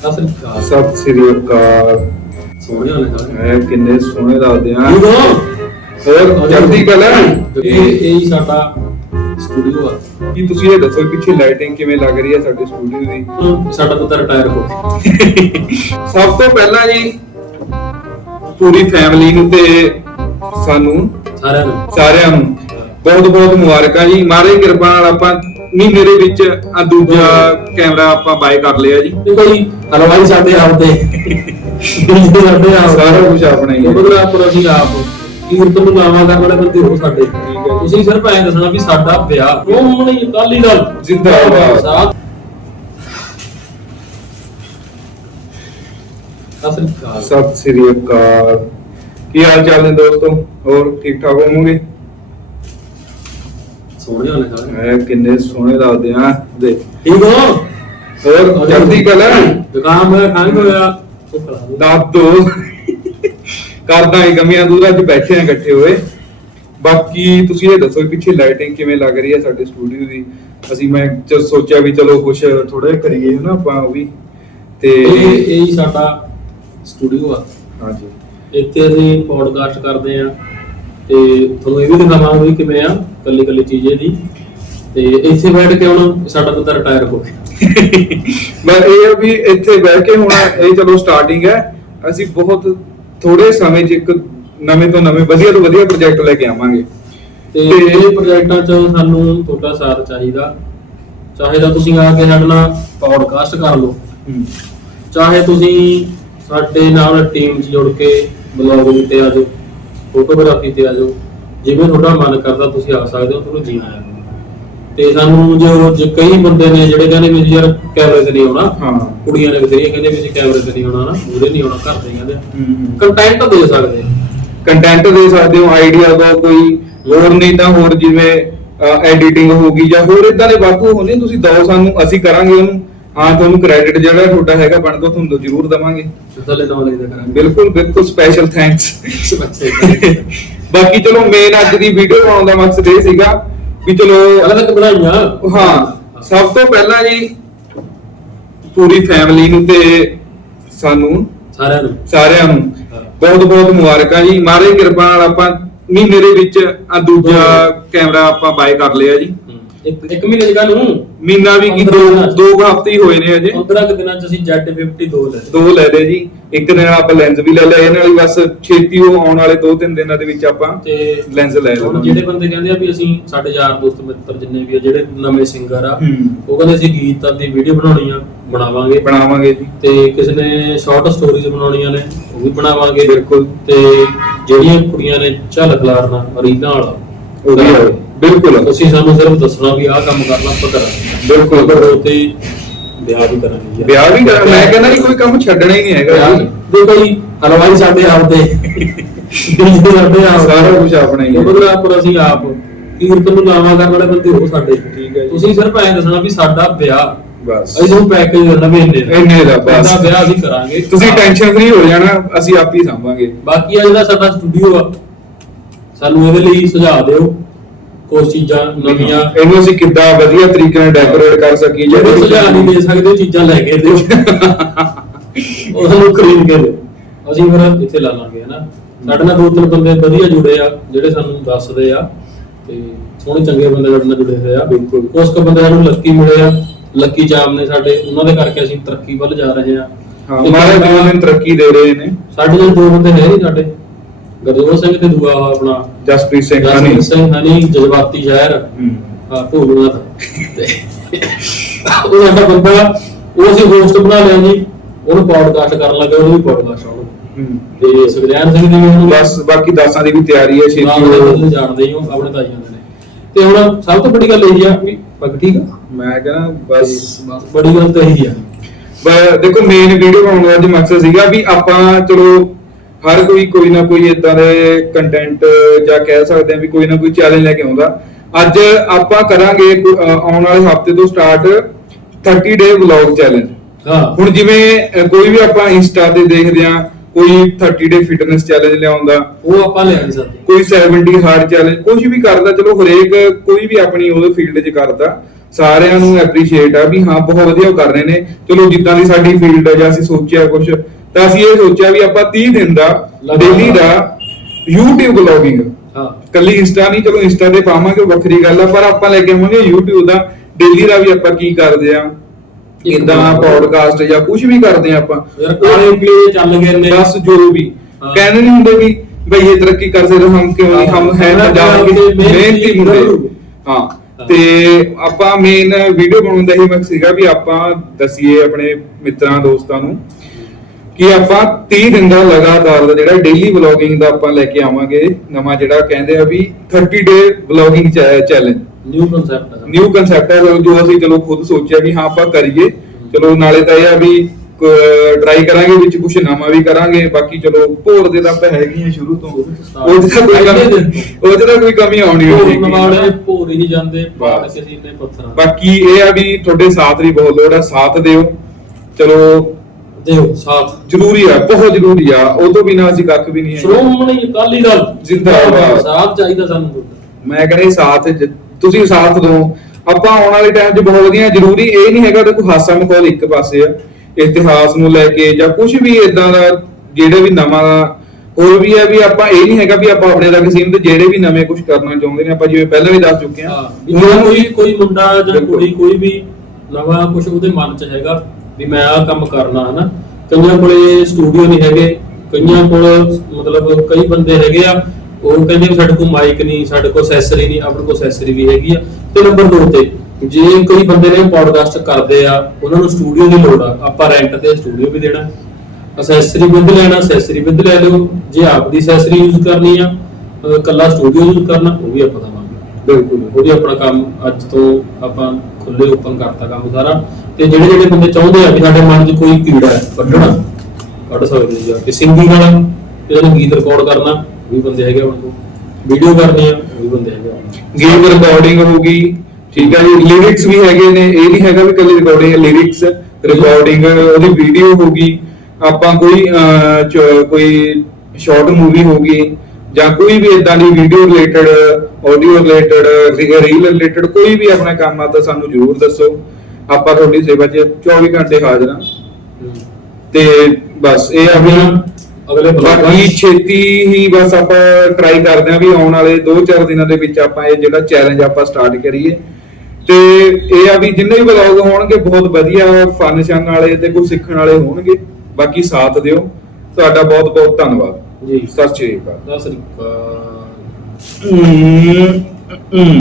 ਸਤਿ ਸ੍ਰੀ ਅਕਾਲ। ਸਤਿ ਸ੍ਰੀ ਅਕਾਲ। ਸੋਹਣੇ ਹੋਣੇ ਸਾਰੇ। ਐ ਕਿੰਨੇ ਸੋਹਣੇ ਲੱਗਦੇ ਆ। ਠੀਕ ਹੋ ਹੋਰ ਚੜ੍ਹਦੀ ਕਲਾ ਇਹ ਇਹ ਹੀ ਸਾਡਾ ਸਟੂਡੀਓ ਆ। ਕੀ ਤੁਸੀਂ ਇਹ ਦੱਸੋ ਪਿੱਛੇ ਲਾਈਟਿੰਗ ਕਿਵੇਂ ਲੱਗ ਰਹੀ ਹੈ ਸਾਡੇ ਸਟੂਡੀਓ ਦੀ? ਹੁਣ ਸਾਡਾ ਪੁੱਤਰ ਰਿਟਾਇਰ ਹੋ ਗਿਆ। ਸਭ ਤੋਂ ਪਹਿਲਾਂ ਜੀ ਪੂਰੀ ਫੈਮਿਲੀ ਨੂੰ ਤੇ ਸਾਨੂੰ ਸਾਰਿਆਂ ਨੂੰ। ਸਾਰਿਆਂ ਨੂੰ ਬਹੁਤ ਬਹੁਤ ਮੁਬਾਰਕਾਂ ਜੀ। ਮਾਰੇ ਕਿਰਪਾ ਨਾਲ ਆਪਾਂ ਮਹੀਨੇ ਦੇ ਵਿੱਚ ਆ ਦੂਜਾ ਕੈਮਰਾ ਆਪਾਂ ਬਾਈ ਕਰ ਲਿਆ ਜੀ। ਕੋਈ ਹਲਵਾਈ ਸਾਡੇ ਆਪ ਦੇ ਡੀਜੇ ਸਾਡੇ ਆਪ ਸਾਰਾ ਕੁਝ ਆਪਣਾ ਹੀ ਹੈ। ਫੋਟੋਗ੍ਰਾਫਰ ਅਸੀਂ ਆਪ ਕੀਰਤਨ ਨੂੰ ਲਾਵਾ ਕਰਨ ਵਾਲੇ ਬੰਦੇ ਹੋ ਸਾਡੇ? ਠੀਕ ਹੈ ਜੀ। ਤੁਸੀਂ ਸਿਰਫ ਐਂ ਦੱਸਣਾ ਵੀ ਸਾਡਾ ਵਿਆਹ ਉਹ ਮਣੀ ਕਾਲੀ ਗੱਲ ਜ਼ਿੰਦਾਬਾਦ। ਅਕਾਲ। ਸਤਿ ਸ੍ਰੀ ਅਕਾਲ। ਕੀ ਹਾਲ ਚਾਲ ਨੇ ਦੋਸਤੋ? ਹੋਰ ਠੀਕ ਠਾਕ ਹੋਵੋਗੇ? ਸੋਹਣੇ ਹੋਣੇ ਸਾਰੇ। ਐ ਕਿੰਨੇ ਸੋਹਣੇ ਲੱਗਦੇ ਆ ਦੇਖ ਠੀਕ ਹੋ? ਹੋਰ ਚੜ੍ਹਦੀ ਕਲਾ ਦੁਕਾਨ ਮੈਂ ਖਾਣ ਹੋਇਆ। ਭੁੱਖ ਲੱਗ ਗਈ। ਦੱਸ ਦੋ। ਕਰਦਾ ਹੀ ਕਮੀਆਂ ਦੂਰਾਂ 'ਚ ਬੈਠੇ ਆ ਇਕੱਠੇ ਹੋਏ। ਬਾਕੀ ਤੁਸੀਂ ਇਹ ਦੱਸੋ ਪਿੱਛੇ ਲਾਈਟਿੰਗ ਕਿਵੇਂ ਲੱਗ ਰਹੀ ਹੈ ਸਾਡੇ ਸਟੂਡੀਓ ਦੀ? ਅਸੀਂ ਮੈਂ ਜਦ ਸੋਚਿਆ ਵੀ ਚਲੋ ਕੁਝ ਥੋੜਾ ਜਿਹਾ ਕਰੀਏ ਹਨਾ ਆਪਾਂ ਉਹ ਵੀ। ਤੇ ਇਹ ਇਹ ਹੀ ਸਾਡਾ ਸਟੂਡੀਓ ਆ। ਹਾਂਜੀ। ਇੱਥੇ ਅਸੀਂ ਪੋਡਕਾਸਟ ਕਰਦੇ ਆ। ਤੇ ਤੁਹਾਨੂੰ ਇਹ ਵੀ ਦਿਖਾਵਾਂਗੇ ਕਿਵੇਂ ਆ। ਕੱਲੀ ਕੱਲੀ ਚੀਜ਼ ਇਹਦੀ। ਤੇ ਇੱਥੇ ਬੈਠ ਕੇ ਹੁਣ ਸਾਡਾ ਪੁੱਤਰ ਰਿਟਾਇਰ ਹੋ ਗਿਆ। ਮੈਂ ਇਹ ਆ ਵੀ ਇੱਥੇ ਬਹਿ ਕੇ ਹੁਣ ਇਹ ਚਲੋ ਸਟਾਰਟਿੰਗ ਹੈ ਅਸੀਂ ਬਹੁਤ ਥੋੜੇ ਸਮੇਂ 'ਚ ਇੱਕ ਨਵੇਂ ਤੋਂ ਨਵੇਂ ਵਧੀਆ ਤੋਂ ਵਧੀਆ ਪ੍ਰੋਜੈਕਟ ਲੈ ਕੇ ਆਵਾਂਗੇ। ਤੇ ਇਹ ਪ੍ਰੋਜੈਕਟਾਂ 'ਚ ਸਾਨੂੰ ਤੁਹਾਡਾ ਸਾਥ ਚਾਹੀਦਾ। ਚਾਹੇ ਤਾਂ ਤੁਸੀਂ ਆ ਕੇ ਸਾਡੇ ਨਾਲ ਪੋਡਕਾਸਟ ਕਰ ਲਓ। ਚਾਹੇ ਤੁਸੀਂ ਸਾਡੇ ਨਾਲ ਟੀਮ 'ਚ ਜੁੜ ਕੇ ਬਲੌਗਿੰਗ ਤੇ ਆ ਜਾਓ ਫੋਟੋਗ੍ਰਾਫੀ ਤੇ ਆ ਜਾਓ। ਜਿਵੇਂ ਤੁਹਾਡਾ ਮਨ ਕਰਦਾ ਤੁਸੀਂ ਆ ਸਕਦੇ ਹੋ ਤੁਹਾਨੂੰ ਜੀਣਾ ਹੈ। ਤੇ ਸਾਨੂੰ ਜੋ ਜੇ ਕਈ ਬੰਦੇ ਨੇ ਜਿਹੜੇ ਕਹਿੰਦੇ ਵੀ ਯਾਰ ਕੈਮਰੇ ਤੇ ਨਹੀਂ ਆਉਣਾ ਹਾਂ। ਕੁੜੀਆਂ ਨੇ ਬਥੇਰੀਆਂ ਕਹਿੰਦੇ ਵੀ ਕੈਮਰੇ ਤੇ ਨਹੀਂ ਆਉਣਾ ਨਾ ਮੂਰੇ ਨਹੀਂ ਆਉਣਾ ਘਰ ਦੇ ਕਹਿੰਦੇ। ਹੂੰ ਕੰਟੈਂਟ ਦੇ ਸਕਦੇ ਆ। ਕੰਟੈਂਟ ਦੇ ਸਕਦੇ ਹੋ ਆਈਡੀਆ ਦਾ ਕੋਈ ਹੋਰ ਨਹੀਂ ਤਾਂ ਹੋਰ ਜਿਵੇਂ ਐਡੀਟਿੰਗ ਹੋਗੀ ਜਾਂ ਹੋਰ ਇਦਾਂ ਦੇ ਵਾਧੂ ਹੁੰਦੇ ਤੁਸੀਂ ਦੋ ਸਾਨੂੰ ਅਸੀਂ ਕਰਾਂਗੇ ਉਹਨੂੰ। ਹਾਂ ਤੁਹਾਨੂੰ ਕ੍ਰੈਡਿਟ ਜਿਹੜਾ ਤੁਹਾਡਾ ਹੈਗਾ ਬਣਦਾ ਤੁਹਾਨੂੰ ਜ਼ਰੂਰ ਦਵਾਂਗੇ। ਥੱਲੇ ਨੌਲੇਜ ਦਾ ਕਰਾਂਗੇ। ਬਿਲਕੁਲ ਬਿਲਕੁਲ ਸਪੈਸ਼ਲ ਥੈਂਕਸ ਬਾਕੀ ਚਲੋ ਮੇਨ ਅੱਜ ਦੀ ਵੀਡੀਓ ਬਣਾਉਣ ਦਾ ਮਕਸਦ ਇਹ ਸੀਗਾ ਵੀ ਚਲੋ ਤੱਕ ਬਣਾਈਆਂ। ਹਾਂ ਸਭ ਤੋਂ ਪਹਿਲਾਂ ਜੀ ਪੂਰੀ ਫੈਮਿਲੀ ਨੂੰ ਤੇ ਸਾਨੂੰ ਸਾਰਿਆਂ ਨੂੰ। ਸਾਰਿਆਂ ਨੂੰ ਬਹੁਤ ਬਹੁਤ ਮੁਬਾਰਕਾਂ ਜੀ। ਮਾਰੇ ਕਿਰਪਾ ਨਾਲ ਆਪਾਂ ਮਹੀਨੇ ਦੇ ਵਿੱਚ ਆ ਦੂਜਾ ਕੈਮਰਾ ਆਪਾਂ ਬਾਈ ਕਰ ਲਿਆ ਜੀ। ਇੱਕ ਮਹੀਨੇ ਦੀ ਗੱਲ ਨੂੰ ਮਹੀਨਾ ਵੀ ਕੀ ਦੋ ਦੋ ਕੁ ਹਫ਼ਤੇ ਹੀ ਹੋਏ ਨੇ ਅਜੇ 15 ਕੁ ਦਿਨਾਂ ਚ ਅਸੀਂ Z52 ਦੋ ਲੈ ਦੋ ਲੈ ਲਏ ਜੀ। ਇੱਕ ਦਿਨ ਆਪਾਂ ਲੈਂਸ ਵੀ ਲੈ ਲਿਆ ਇਹ ਨਾਲ ਹੀ ਬਸ ਛੇਤੀ ਉਹ ਆਉਣ ਵਾਲੇ ਦੋ ਤਿੰਨ ਦਿਨਾਂ ਦੇ ਵਿੱਚ ਆਪਾਂ ਤੇ ਲੈਂਸ ਲੈ ਹੁਣ ਲਵਾਂਗੇ। ਜਿਹੜੇ ਬੰਦੇ ਕਹਿੰਦੇ ਆ ਵੀ ਅਸੀਂ ਸਾਡੇ ਯਾਰ ਦੋਸਤ ਮਿੱਤਰ ਜਿੰਨੇ ਵੀ ਆ ਜਿਹੜੇ ਨਵੇਂ ਸਿੰਗਰ ਆ ਹੂੰ। ਉਹ ਕਹਿੰਦੇ ਅਸੀਂ ਗੀਤਾਂ ਦੀ ਵੀਡੀਓ ਬਣਾਉਣੀ ਆ ਬਣਾਵਾਂਗੇ। ਬਣਾਵਾਂਗੇ ਜੀ। ਤੇ ਕਿਸੇ ਨੇ ਸ਼ਾਰਟ ਸਟੋਰੀਜ਼ ਬਣਾਉਣੀਆਂ ਨੇ ਉਹ ਵੀ ਬਣਾਵਾਂਗੇ। ਬਿਲਕੁਲ। ਤੇ ਜਿਹੜੀਆਂ ਕੁੜੀਆਂ ਨੇ ਝਲਕ ਲਾਰਨਾ ਰੀਲਾਂ ਵਾਲਾ ਉਹ ਵੀ ਆਵੇ। ਬਿਲਕੁਲ। ਤੁਸੀਂ ਸਾਨੂੰ ਸਿਰਫ ਦੱਸਣਾ ਵੀ ਆਹ ਕੰਮ ਕਰਨਾ ਆਪਾਂ ਕਰਾਂਗੇ। ਬਿਲਕੁਲ ਬਿਲਕੁਲ। ਤੇ ਵਿਆਹ ਵੀ ਕਰਾਂਗੇ। ਯਾਰ। ਵਿਆਹ ਵੀ ਕਰ ਮੈਂ ਕਹਿੰਦਾ ਜੀ ਕੋਈ ਕੰਮ ਛੱਡਣਾ ਹੀ ਨਹੀਂ ਹੈਗਾ ਜੀ। ਜੀ ਹਲਵਾਈ ਸਾਡੇ ਆਪ ਦੇ ਡੀਜੇ ਸਾਡੇ ਆਪ। ਸਾਰਾ ਕੁਝ ਆਪਣਾ ਹੀ ਹੈ। ਫੋਟੋਗ੍ਰਾਫਰ ਅਸੀਂ ਆਪ ਕੀਰਤਨ ਨੂੰ ਲਾਵਾ ਕਰਨ ਵਾਲੇ ਬੰਦੇ ਹੋ ਸਾਡੇ? ਠੀਕ ਹੈ ਜੀ। ਤੁਸੀਂ ਸਿਰਫ ਐਂ ਦੱਸਣਾ ਵੀ ਸਾਡਾ ਵਿਆਹ। ਬਸ। ਅਸੀਂ ਤੁਹਾਨੂੰ ਪੈਕੇਜ ਦੇਣਾ ਵੀ ਇੰਨੇ ਦਾ। ਇੰਨੇ ਦਾ ਬਸ। ਸਾਡਾ ਵਿਆਹ ਅਸੀਂ ਕਰਾਂਗੇ। ਤੁਸੀਂ ਟੈਨਸ਼ਨ ਫ੍ਰੀ ਹੋ ਜਾਣਾ ਅਸੀਂ ਆਪ ਹੀ ਸੰਭਾਂਗੇ। ਬਾਕੀ ਆ ਜਿਹੜਾ ਸਾਡਾ ਸਟੂਡੀਓ ਆ ਸਾਨੂੰ ਇਹਦੇ ਲਈ ਸੁਝਾਅ ਦਿਓ। ਕੁਝ ਚੀਜ਼ਾਂ ਨਵੀਆਂ। ਇਹਨੂੰ ਅਸੀਂ ਕਿੱਦਾਂ ਵਧੀਆ ਤਰੀਕੇ ਨਾਲ ਡੈਕੋਰੇਟ ਕਰ ਸਕੀਏ ਜਿਹੜੇ ਸੁਝਾਅ ਨਹੀਂ ਦੇ ਸਕਦੇ ਚੀਜ਼ਾਂ ਲੈ ਕੇ ਦਿਓ ਉਹ ਸਾਨੂੰ ਖਰੀਦ ਕੇ ਦਿਓ ਅਸੀਂ ਫਿਰ ਇੱਥੇ ਲਾ ਲਾਂਗੇ ਹਨਾ। ਸਾਡੇ ਨਾਲ ਦੋ ਤਿੰਨ ਬੰਦੇ ਵਧੀਆ ਜੁੜੇ ਆ ਜਿਹੜੇ ਸਾਨੂੰ ਦੱਸਦੇ ਆ। ਤੇ ਸੋਹਣੇ ਚੰਗੇ ਬੰਦੇ ਸਾਡੇ ਨਾਲ ਜੁੜੇ ਹੋਏ ਆ ਬਿਲਕੁਲ। ਕੁਝ ਕੁ ਬੰਦੇ ਸਾਨੂੰ ਲੱਕੀ ਮਿਲੇ ਆ ਲੱਕੀ ਚਾਮ ਨੇ ਸਾਡੇ ਉਹਨਾਂ ਦੇ ਕਰਕੇ ਅਸੀਂ ਤਰੱਕੀ ਵੱਲ ਜਾ ਰਹੇ ਆ। ਹਾਂ ਮਾਰੇ ਦੋ ਦਿਨ ਤਰੱਕੀ ਦੇ ਰਹੇ ਨੇ। ਸਾਡੇ ਨਾਲ ਦੋ ਬੰਦੇ ਹੈ ਨਹੀਂ ਸਾਡੇ। ਗੁਰਦੇਵ ਸਿੰਘ ਤੇ ਦੂਆ ਆਪਣਾ ਜਸਪ੍ਰੀਤ ਸਿੰਘ ਹਨੀ। ਸਿੰਘ ਹਨੀ ਜਜ਼ਬਾਤੀ ਸ਼ਾਇਰ ਹੂੰ। ਤੇ ਉਹ ਸਾਡਾ ਬੰਦਾ ਉਹ ਅਸੀਂ ਹੋਸਟ ਬਣਾ ਲਿਆ ਜੀ। ਉਹਨੂੰ ਪੌਡਕਾਸਟ ਕਰਨ ਲੱਗੇ ਉਹਨੂੰ ਵੀ ਪੌਡਕਾਸਟ ਆਉਣ। ਤੇ ਸੁਖਜੈਨ ਸਿੰਘ ਦੀ ਵੀ ਉਹਨੂੰ ਬਸ ਬਾਕੀ ਦਾਸਾਂ ਦੀ ਵੀ ਤਿਆਰੀ ਹੈ ਛੇਤੀ ਦੇ ਬੰਦੇ ਜਾਣਦੇ ਹੀ ਹੋ ਆਪਣੇ ਤਾਈ ਜਾਂਦੇ ਨੇ। ਤੇ ਹੁਣ ਸਭ ਤੋਂ ਵੱਡੀ ਗੱਲ ਇਹ ਆ ਵੀ ਪੱਗ ਠੀਕ ਆ? ਮੈਂ ਕਹਿੰਦਾ ਬਸ। ਬਸ ਬੜੀ ਗੱਲ ਤਾਂ ਇਹੀ ਆ। ਦੇਖੋ ਮੇਨ ਵੀਡੀਓ ਬਣਾਉਣ ਦਾ ਮਕਸਦ ਸੀਗਾ ਵੀ ਆਪਾਂ ਚਲੋ ਹਰ ਕੋਈ ਕੋਈ ਨਾ ਕੋਈ ਇਦਾਂ ਦੇ ਕੰਟੈਂਟ ਜਾਂ ਕਹਿ ਸਕਦੇ ਆ ਵੀ ਕੋਈ ਨਾ ਕੋਈ ਚੈਲੰਜ ਲੈ ਕੇ ਆਉਂਦਾ। ਅੱਜ ਆਪਾਂ ਕਰਾਂਗੇ ਆਉਣ ਵਾਲੇ ਹਫ਼ਤੇ ਤੋਂ ਸਟਾਰਟ 30 ਡੇ ਵਲੌਗ ਚੈਲੰਜ ਹਾਂ। ਹੁਣ ਜਿਵੇਂ ਕੋਈ ਵੀ ਆਪਾਂ ਇੰਸਟਾ ਤੇ ਦੇਖਦੇ ਆ ਕੋਈ 30 ਡੇ ਫਿਟਨੈਸ ਚੈਲੰਜ ਲਿਆਉਂਦਾ। ਉਹ ਆਪਾਂ ਲੈ ਨਹੀਂ ਸਕਦੇ। ਕੋਈ 70 ਹਾਰਡ ਚੈਲੰਜ ਕੁਝ ਵੀ ਕਰਦਾ ਚਲੋ ਹਰੇਕ ਕੋਈ ਵੀ ਆਪਣੀ ਉਹਦੇ ਫੀਲਡ 'ਚ ਕਰਦਾ। ਸਾਰਿਆਂ ਨੂੰ ਐਪਰੀਸ਼ੀਏਟ ਆ ਵੀ ਹਾਂ ਬਹੁਤ ਵਧੀਆ ਉਹ ਕਰ ਰਹੇ ਨੇ। ਚਲੋ ਜਿੱਦਾਂ ਦੀ ਸਾਡੀ ਫੀਲਡ ਹੈ ਜਾਂ ਅਸੀਂ ਸੋਚਿਆ ਕੁਝ ਤਾਂ ਅਸੀਂ ਇਹ ਸੋਚਿਆ ਵੀ ਆਪਾਂ 30 ਦਿਨ ਦਾ। ਡੇਲੀ ਦਾ YouTube ਬਲੌਗਿੰਗ ਹਾਂ। ਕੱਲੀ ਇੰਸਟਾ ਨਹੀਂ ਚਲੋ ਇੰਸਟਾ ਤੇ ਪਾਵਾਂਗੇ ਉਹ ਵੱਖਰੀ ਗੱਲ ਆ ਪਰ ਆਪਾਂ ਲੈ ਕੇ ਆਵਾਂਗੇ YouTube ਦਾ। ਡੇਲੀ ਦਾ ਵੀ ਆਪਾਂ ਕੀ ਕਰਦੇ ਆ? ਕਿਦਾਂ। ਪੋਡਕਾਸਟ ਜਾਂ ਕੁਝ ਵੀ ਕਰਦੇ ਆ ਆਪਾਂ। ਕਾਲੇ ਪੀਲੇ ਚੱਲ ਗਏ ਨੇ। ਬਸ ਜੋ ਵੀ। ਕਹਿੰਦੇ ਨਹੀਂ ਹੁੰਦੇ ਵੀ ਭਈ ਇਹ ਤਰੱਕੀ ਕਰ ਸਕਦੇ ਹਮ ਕਿਉਂ ਨਹੀਂ ਹਮ ਹੈ। ਪੰਜਾਬ ਦੇ ਮਿਹਨਤੀ ਮੁੰਡੇ। ਹਾਂ। ਤੇ ਆਪਾਂ ਮੇਨ ਵੀਡੀਓ ਬਣਾਉਣ ਦਾ ਹੀ ਮਕਸਦ ਸੀਗਾ ਵੀ ਆਪਾਂ ਦਸੀਏ ਆਪਣੇ ਮਿੱਤਰਾਂ ਦੋਸਤਾਂ ਨੂੰ ਕਿ ਆਪਾਂ 30 ਦਿਨ ਦਾ ਲਗਾਤਾਰ ਦਾ ਜਿਹੜਾ ਡੇਲੀ ਵਲੌਗਿੰਗ ਦਾ ਆਪਾਂ ਲੈ ਕੇ ਆਵਾਂਗੇ ਨਵਾਂ ਜਿਹੜਾ ਕਹਿੰਦੇ ਆ ਵੀ 30 day vlogging challenge new concept ਹੈ। ਨਿਊ ਕਨਸੈਪਟ ਹੈ ਜੋ ਅਸੀਂ ਚਲੋ ਖੁਦ ਸੋਚਿਆ ਵੀ ਹਾਂ ਆਪਾਂ ਕਰੀਏ। ਚਲੋ ਨਾਲੇ ਤਾਂ ਇਹ ਆ ਵੀ ਟਰਾਈ ਕਰਾਂਗੇ ਵਿੱਚ ਕੁਝ ਨਵਾਂ ਵੀ ਕਰਾਂਗੇ। ਬਾਕੀ ਚਲੋ ਭੋਰ ਦੇ ਤਾਂ ਆਪਾਂ ਹੈਗੇ ਆ ਸ਼ੁਰੂ ਤੋਂ। ਉਹ ਜਿਹਦਾ ਕੋਈ ਕਮੀ ਉਹ ਜਿਹਦਾ ਕੋਈ ਕਮੀ ਆਉਣੀ ਭੋਰ ਨਵਾੜੇ। ਭੋਰ ਹੀ ਜਾਂਦੇ ਪੱਥਰਾਂ ਬਾਕੀ ਇਹ ਆ ਵੀ ਤੁਹਾਡੇ ਸਾਥ ਦੀ ਬਹੁਤ ਲੋੜ ਆ ਸਾਥ ਦਿਓ। ਚਲੋ ਦਿਓ ਸਾਥ ਜ਼ਰੂਰੀ ਆ ਬਹੁਤ ਜ਼ਰੂਰੀ ਆ ਉਹ ਤੋਂ ਬਿਨਾਂ ਅਸੀਂ ਕੱਖ ਵੀ ਨਹੀਂ ਹੈ ਸ਼੍ਰੋਮਣੀ ਅਕਾਲੀ ਦਲ ਜ਼ਿੰਦਾਬਾਦ। ਸਾਥ ਚਾਹੀਦਾ ਸਾਨੂੰ ਤੁਹਾਡਾ। ਮੈਂ ਕਹਿੰਦਾ ਸਾਥ ਜ- ਤੁਸੀਂ ਸਾਥ ਦਿਓ ਆਪਾਂ ਆਉਣ ਵਾਲੇ ਟਾਈਮ 'ਚ ਬਹੁਤ ਵਧੀਆ ਜ਼ਰੂਰੀ ਇਹ ਨਹੀਂ ਹੈਗਾ ਦੇਖੋ ਹਾਸਾ ਮਖੌਲ ਇੱਕ ਪਾਸੇ ਆ ਇਤਿਹਾਸ ਨੂੰ ਲੈ ਕੇ ਜਾਂ ਕੁਝ ਵੀ ਇਦਾਂ ਦਾ ਜਿਹੜੇ ਵੀ ਨਵਾਂ ਹੋਰ ਵੀ ਹੈ ਵੀ ਆਪਾਂ ਇਹ ਨਹੀਂ ਹੈਗਾ ਵੀ ਆਪਾਂ ਆਪਣੇ ਤੱਕ ਸੀਮਿਤ ਜਿਹੜੇ ਵੀ ਨਵੇਂ ਕੁਝ ਕਰਨਾ ਚਾਹੁੰਦੇ ਨੇ ਆਪਾਂ ਜਿਵੇਂ ਪਹਿਲਾਂ ਵੀ ਦੱਸ ਚੁੱਕੇ ਹਾਂ ਹਾਂ ਵੀ ਜਿਹੜਾ ਕੋਈ ਕੋਈ ਮੁੰਡਾ ਜਾਂ ਬਿਲਕੁਲ। ਕੁੜੀ ਕੋਈ ਵੀ ਨਵਾਂ ਕੁਝ ਉਹਦੇ ਮਨ 'ਚ ਹੈਗਾ ਵੀ ਮੈਂ ਆਹ ਕੰਮ ਕਰਨਾ, ਹਨਾ? ਕਈਆਂ ਕੋਲੇ ਸਟੂਡੀਓ ਨਹੀਂ ਹੈਗੇ, ਕਈਆਂ ਕੋਲ ਮਤਲਬ ਕਈ ਬੰਦੇ ਹੈਗੇ ਆ, ਉਹ ਕਹਿੰਦੇ ਸਾਡੇ ਕੋਲ ਮਾਈਕ ਨਹੀਂ, ਸਾਡੇ ਕੋਲ ਅਸੈਸਰੀ ਨਹੀਂ, ਆਪਣੇ ਕੋਲ ਅਸੈਸਰੀ ਵੀ ਹੈਗੀ ਆ। ਤੇ ਨੰਬਰ 2 ਤੇ, ਜੇ ਕੋਈ ਬੰਦੇ ਨੇ ਪੋਡਕਾਸਟ ਕਰਦੇ ਆ, ਉਹਨਾਂ ਨੂੰ ਸਟੂਡੀਓ ਦੀ ਲੋੜ ਆ, ਆਪਾਂ ਰੈਂਟ ਤੇ ਸਟੂਡੀਓ ਵੀ ਦੇਣਾ। ਅਸੈਸਰੀ ਬਿੰਦ ਲੈਣਾ ਅਸੈਸਰੀ ਬਿੰਦ ਲੈ ਲਿਓ। ਜੇ ਆਪ ਅਸੈਸਰੀ ਯੂਜ਼ ਕਰਨੀ ਆ, ਅਹ ਕੱਲਾ ਸਟੂਡੀਓ ਯੂਜ਼ ਕਰਨਾ, ਉਹ ਵੀ ਆਪਾਂ ਦਵਾਂਗੇ ਬਿਲਕੁਲ ਉਹਦੀ ਆਪਣਾ ਕੰਮ ਅੱਜ ਤੋਂ ਆਪਾਂ ਖੁੱਲੇ ਓਪਨ ਕਰਤਾ ਕੰਮ ਸਾਰਾ। ਤੇ ਜਿਹੜੇ ਜਿਹੜੇ ਬੰਦੇ ਚਾਹੁੰਦੇ ਆ ਵੀ ਸਾਡੇ ਮਨ 'ਚ ਕੋਈ ਕੀੜਾ ਹੈ ਕੱਢਣਾ ਕੱਢ ਸਕਦੇ ਜੀ ਕਿ ਸਿੰਗਿੰਗ ਵਾਲਾ ਜਿਹਨਾਂ ਗੀਤ ਰਿਕਾਰਡ ਕਰਨਾ ਵੀ ਬੰਦੇ ਹੈਗੇ ਆਪਣੇ ਕੋਲ। ਵੀਡੀਓ ਕਰਨੀ ਆ ਵੀ ਬੰਦੇ ਹੈਗੇ ਗੇਮ ਰਿਕਾਰਡਿੰਗ ਹੋਊਗੀ, ਠੀਕ ਆ ਜੀ। ਲਿਰਿਕਸ ਵੀ ਹੈਗੇ ਨੇ, ਇਹ ਨਹੀਂ ਹੈਗਾ ਵੀ ਕੱਲੀ ਰਿਕਾਰਡਿੰਗ ਹੈ। ਲਿਰਿਕਸ ਰਿਕਾਰਡਿੰਗ ਉਹਦੀ ਵੀਡੀਓ ਹੋਊਗੀ। ਆਪਾਂ ਕੋਈ ਕੋਈ ਸ਼ਾਰਟ ਮੂਵੀ ਹੋਊਗੀ ਜਾਂ ਕੋਈ ਵੀ ਇਦਾਂ ਦੀ video related audio related reel related ਕੋਈ ਵੀ ਆਪਣਾ ਕੰਮ ਆ ਤਾਂ ਸਾਨੂੰ ਜ਼ਰੂਰ ਦੱਸੋ। ਆਪਾਂ ਤੁਹਾਡੀ ਸੇਵਾ 'ਚ 24 ਘੰਟੇ ਹਾਜ਼ਰ ਹਾਂ। ਤੇ ਬਸ ਇਹ ਆ ਵੀ ਅਗਲੇ ਬਲੌਗ ਬਾਕੀ ਛੇਤੀ ਹੀ ਬਸ ਆਪਾਂ ਟਰਾਈ ਕਰਦੇ ਆ ਵੀ ਆਉਣ ਵਾਲੇ 2-4 ਦਿਨਾਂ ਦੇ ਵਿੱਚ ਆਪਾਂ ਇਹ ਜਿਹੜਾ ਚੈਲੰਜ ਆਪਾਂ ਸਟਾਰਟ ਕਰੀਏ। ਤੇ ਇਹ ਆ ਵੀ ਜਿੰਨੇ ਵੀ ਵਲੌਗ ਹੋਣਗੇ ਬਹੁਤ ਵਧੀਆ ਫਨ ਸ਼ਨ ਵਾਲੇ ਤੇ ਕੁਝ ਸਿੱਖਣ ਵਾਲੇ ਹੋਣਗੇ। ਬਾਕੀ ਸਾਥ ਦਿਓ। ਤੁਹਾਡਾ ਬਹੁਤ ਬਹੁਤ ਧੰਨਵਾਦ। ਜੀ ਸਤਿ ਸ਼੍ਰੀ ਅਕਾਲ ਸਤਿ ਸ੍ਰੀ ਅਕਾਲ ਹਮ, ਹਮ।